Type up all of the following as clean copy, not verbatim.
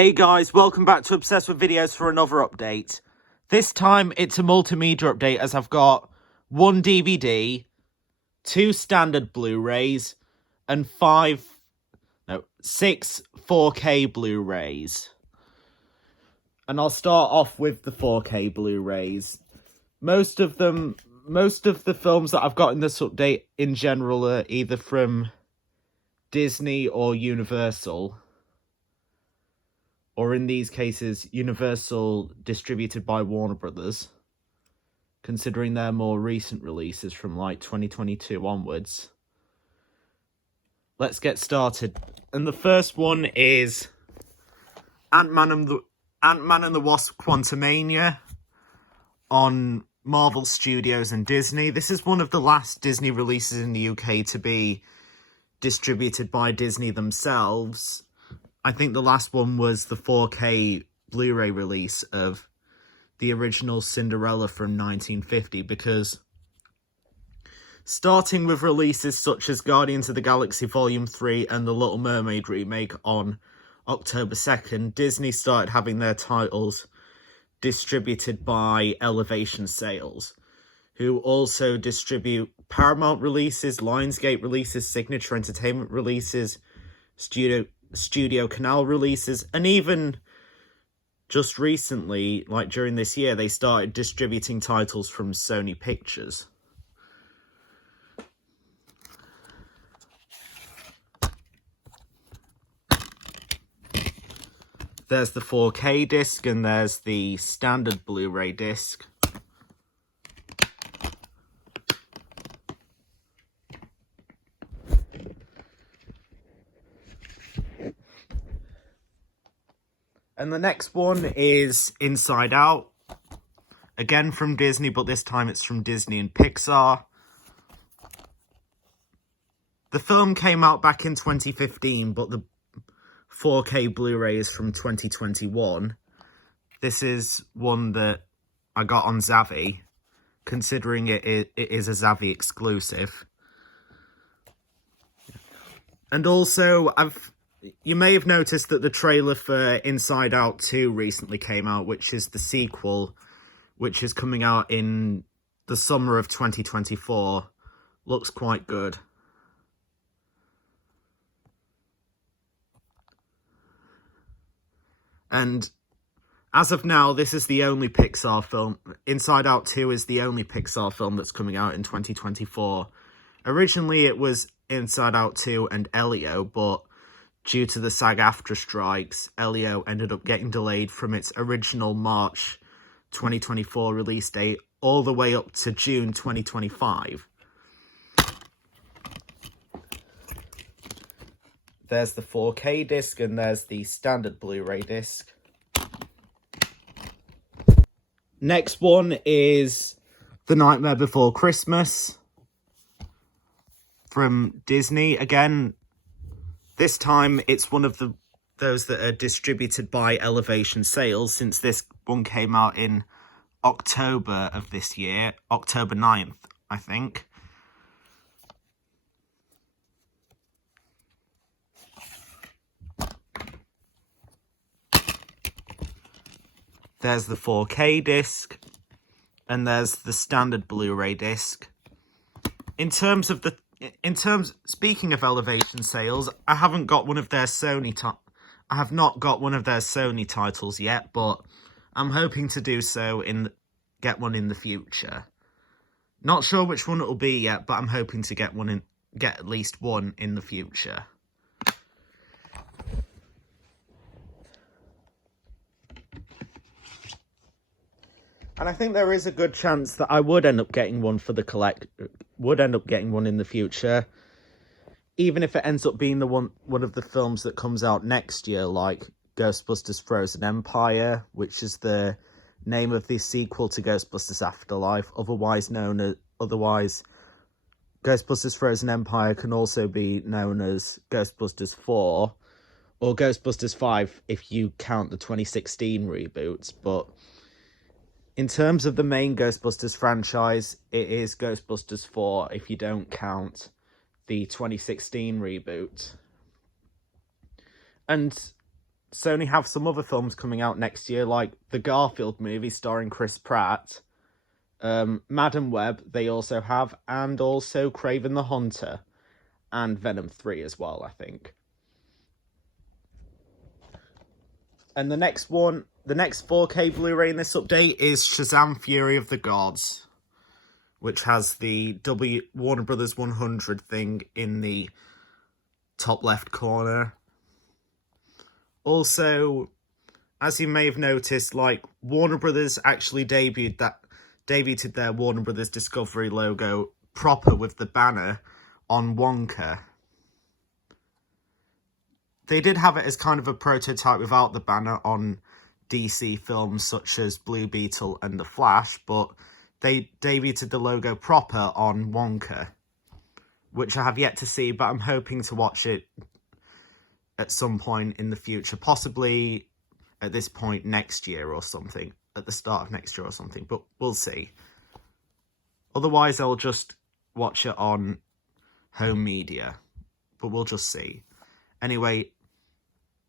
Hey guys, welcome back to Obsessed with Videos for another update. This time it's a multimedia update as I've got one DVD, two standard Blu-Rays, and six 4K Blu-Rays. And I'll start off with the 4K Blu-Rays. Most of the films that I've got in this update in general are either from Disney or Universal. Or in these cases, Universal distributed by Warner Brothers, considering their more recent releases from like 2022 onwards. Let's get started. And the first one is Ant-Man and the Wasp: Quantumania on Marvel Studios and Disney. This is one of the last Disney releases in the UK to be distributed by Disney themselves. I think the last one was the 4K Blu-ray release of the original Cinderella from 1950, because starting with releases such as Guardians of the Galaxy Volume 3 and The Little Mermaid remake on October 2nd, Disney started having their titles distributed by Elevation Sales, who also distribute Paramount releases, Lionsgate releases, Signature Entertainment releases, Studio Canal releases, and even just recently, like during this year, they started distributing titles from Sony Pictures. There's the 4K disc and there's the standard Blu-ray disc. And the next one is Inside Out. Again from Disney, but this time it's from Disney and Pixar. The film came out back in 2015, but the 4K Blu-ray is from 2021. This is one that I got on Zavvi, considering it is a Zavvi exclusive. And also, you may have noticed that the trailer for Inside Out 2 recently came out, which is the sequel, which is coming out in the summer of 2024. Looks quite good. And as of now, this is the only Pixar film. Inside Out 2 is the only Pixar film that's coming out in 2024. Originally, it was Inside Out 2 and Elio, but due to the SAG-AFTRA strikes, Elio ended up getting delayed from its original March 2024 release date all the way up to June 2025. There's the 4K disc and there's the standard Blu-ray disc. Next one is The Nightmare Before Christmas from Disney. Again, this time it's one of those that are distributed by Elevation Sales, since this one came out in October of this year, October 9th, I think. There's the 4K disc, and there's the standard Blu-ray disc. Speaking of Elevation Sales, I have not got one of their Sony titles yet, but I'm hoping to do so get one in the future. Not sure which one it will be yet, but I'm hoping to get at least one in the future. And I think there is a good chance that I would end up getting one in the future, even if it ends up being one of the films that comes out next year, like Ghostbusters Frozen Empire, which is the name of the sequel to Ghostbusters Afterlife, otherwise Ghostbusters Frozen Empire can also be known as Ghostbusters 4, or Ghostbusters 5 if you count the 2016 reboots, but in terms of the main Ghostbusters franchise, it is Ghostbusters 4 if you don't count the 2016 reboot. And Sony have some other films coming out next year, like the Garfield movie starring Chris Pratt, Madam Web they also have, and also Kraven the Hunter, and Venom 3 as well, I think. And the next 4K Blu-ray in this update is Shazam! Fury of the Gods, which has the Warner Brothers 100 thing in the top left corner. Also, as you may have noticed, like, Warner Brothers actually debuted their Warner Brothers Discovery logo proper with the banner on Wonka. They did have it as kind of a prototype without the banner on DC films such as Blue Beetle and The Flash, but they debuted the logo proper on Wonka, which I have yet to see, but I'm hoping to watch it at some point in the future, possibly at this point next year or something, at the start of next year or something, but we'll see. Otherwise, I'll just watch it on home media, but we'll just see. Anyway,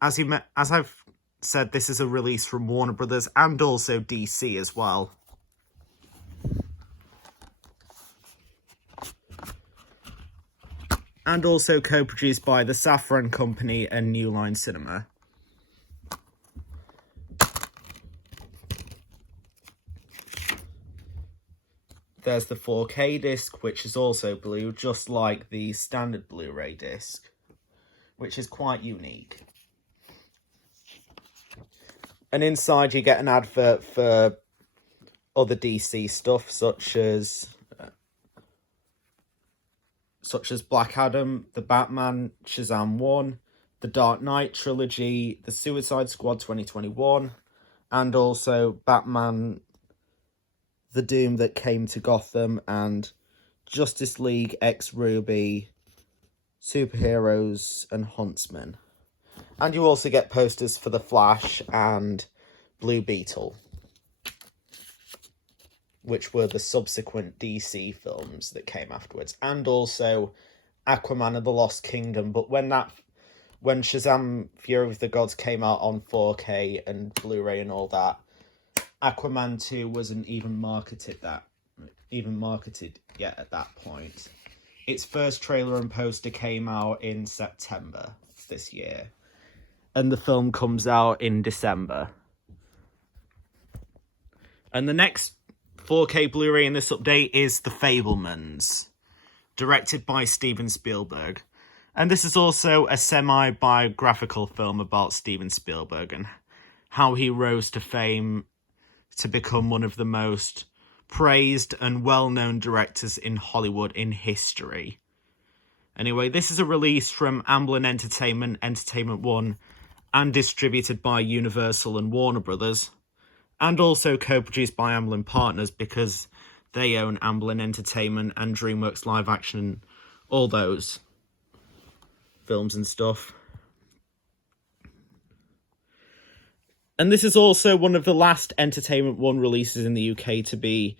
as I've said, this is a release from Warner Brothers and also DC as well. And also co-produced by the Safran Company and New Line Cinema. There's the 4K disc, which is also blue, just like the standard Blu-ray disc, which is quite unique. And inside you get an advert for other DC stuff, such as Black Adam, The Batman, Shazam 1, The Dark Knight Trilogy, The Suicide Squad 2021, and also Batman, The Doom That Came to Gotham, and Justice League X Ruby, Superheroes and Huntsman. And you also get posters for The Flash and Blue Beetle, which were the subsequent DC films that came afterwards, and also Aquaman and the Lost Kingdom. But when Shazam! Fury of the Gods came out on 4K and Blu-ray and all that, Aquaman 2 wasn't even marketed yet at that point. Its first trailer and poster came out in September this year, and the film comes out in December. And the next 4K Blu-ray in this update is The Fabelmans, directed by Steven Spielberg. And this is also a semi-biographical film about Steven Spielberg and how he rose to fame to become one of the most praised and well-known directors in Hollywood in history. Anyway, this is a release from Amblin Entertainment, Entertainment One, and distributed by Universal and Warner Brothers, and also co-produced by Amblin Partners because they own Amblin Entertainment and DreamWorks Live Action, all those films and stuff. And this is also one of the last Entertainment One releases in the UK to be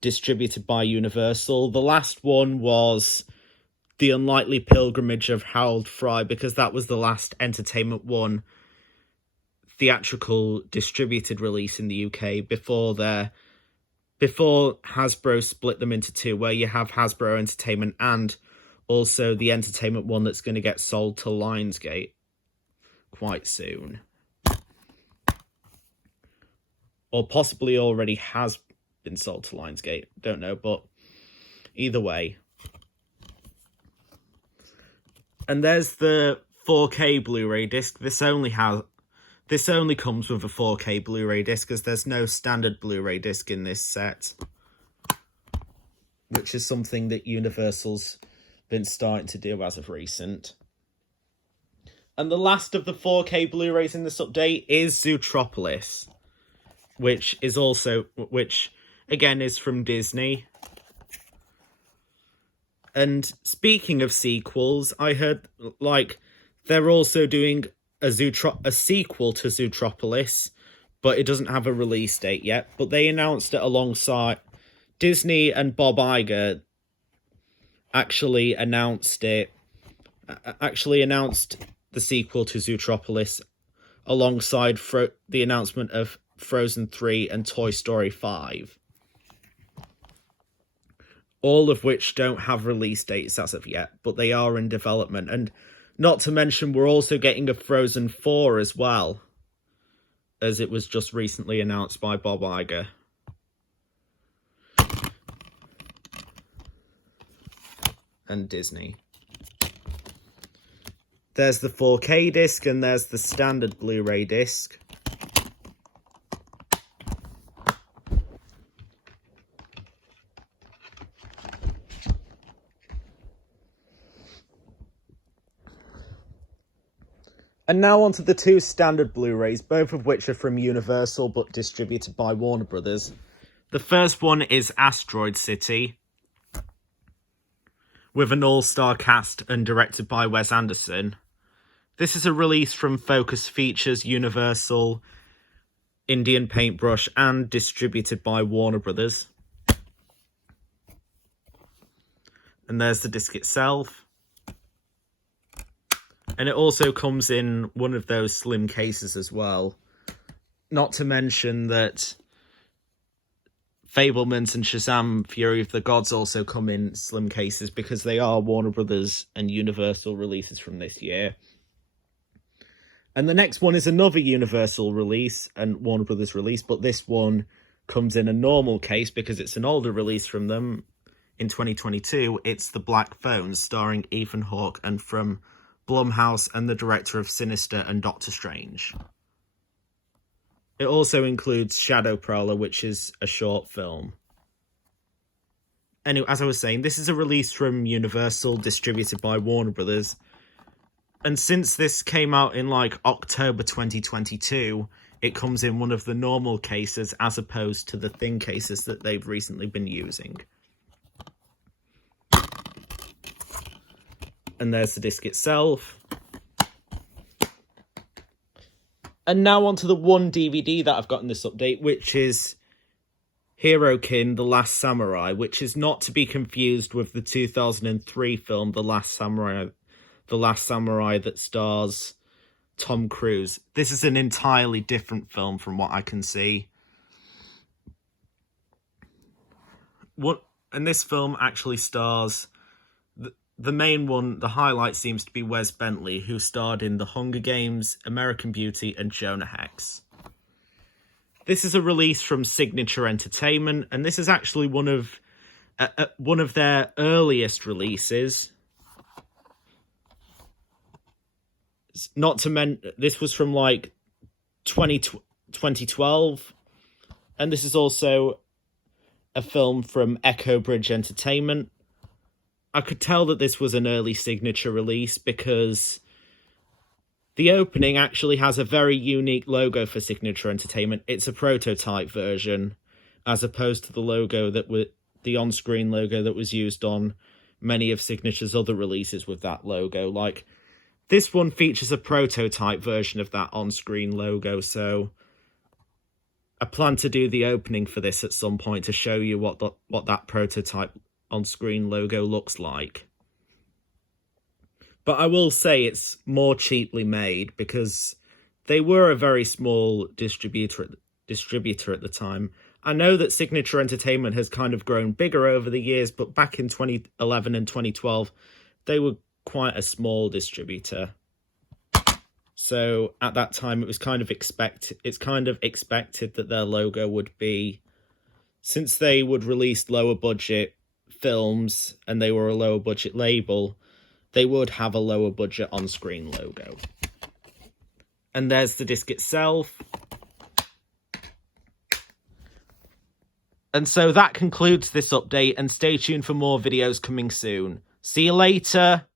distributed by Universal. The last one was The Unlikely Pilgrimage of Harold Fry, because that was the last Entertainment One theatrical distributed release in the UK before Hasbro split them into two, where you have Hasbro Entertainment and also the Entertainment One that's going to get sold to Lionsgate quite soon. Or possibly already has been sold to Lionsgate. Don't know, but either way. And there's the 4K Blu-ray disc. This only comes with a 4K Blu-ray disc, as there's no standard Blu-ray disc in this set, which is something that Universal's been starting to do as of recent. And the last of the 4K Blu-rays in this update is Zootropolis, which again is from Disney. And speaking of sequels, I heard they're also doing a sequel to Zootropolis, but it doesn't have a release date yet. But they announced it alongside Disney, and Bob Iger actually announced the sequel to Zootropolis alongside the announcement of Frozen 3 and Toy Story 5. All of which don't have release dates as of yet, but they are in development. And not to mention, we're also getting a Frozen 4 as well, as it was just recently announced by Bob Iger. And Disney. There's the 4K disc and there's the standard Blu-ray disc. And now onto the two standard Blu-rays, both of which are from Universal but distributed by Warner Brothers. The first one is Asteroid City, with an all-star cast and directed by Wes Anderson. This is a release from Focus Features, Universal, Indian Paintbrush, and distributed by Warner Brothers. And there's the disc itself. And it also comes in one of those slim cases as well. Not to mention that Fabelmans and Shazam! Fury of the Gods also come in slim cases because they are Warner Brothers and Universal releases from this year. And the next one is another Universal release and Warner Brothers release, but this one comes in a normal case because it's an older release from them in 2022. It's The Black Phone, starring Ethan Hawke and from Blumhouse and the director of Sinister and Doctor Strange. It also includes Shadow Prowler, which is a short film. Anyway, as I was saying, this is a release from Universal, distributed by Warner Brothers. And since this came out in October 2022, it comes in one of the normal cases as opposed to the thin cases that they've recently been using. And there's the disc itself. And now onto the one DVD that I've got in this update, which is Hirokin, The Last Samurai, which is not to be confused with the 2003 film, The Last Samurai that stars Tom Cruise. This is an entirely different film from what I can see. And this film actually stars... The main one, the highlight seems to be Wes Bentley, who starred in The Hunger Games, American Beauty, and Jonah Hex. This is a release from Signature Entertainment, and this is actually one of their earliest releases. Not to mention, this was from 2012, and this is also a film from Echo Bridge Entertainment. I could tell that this was an early Signature release because the opening actually has a very unique logo for Signature Entertainment. It's a prototype version, as opposed to the logo the on-screen logo that was used on many of Signature's other releases with that logo. This one features a prototype version of that on-screen logo, so I plan to do the opening for this at some point to show you what that prototype on-screen logo looks like. But I will say it's more cheaply made because they were a very small distributor at the time. I know that Signature Entertainment has kind of grown bigger over the years, but back in 2011 and 2012, they were quite a small distributor. So at that time, it was kind of expected that their logo would be, since they would release lower budget films and they were a lower budget label, they would have a lower budget on-screen logo. And there's the disc itself. And so that concludes this update, and stay tuned for more videos coming soon. See you later!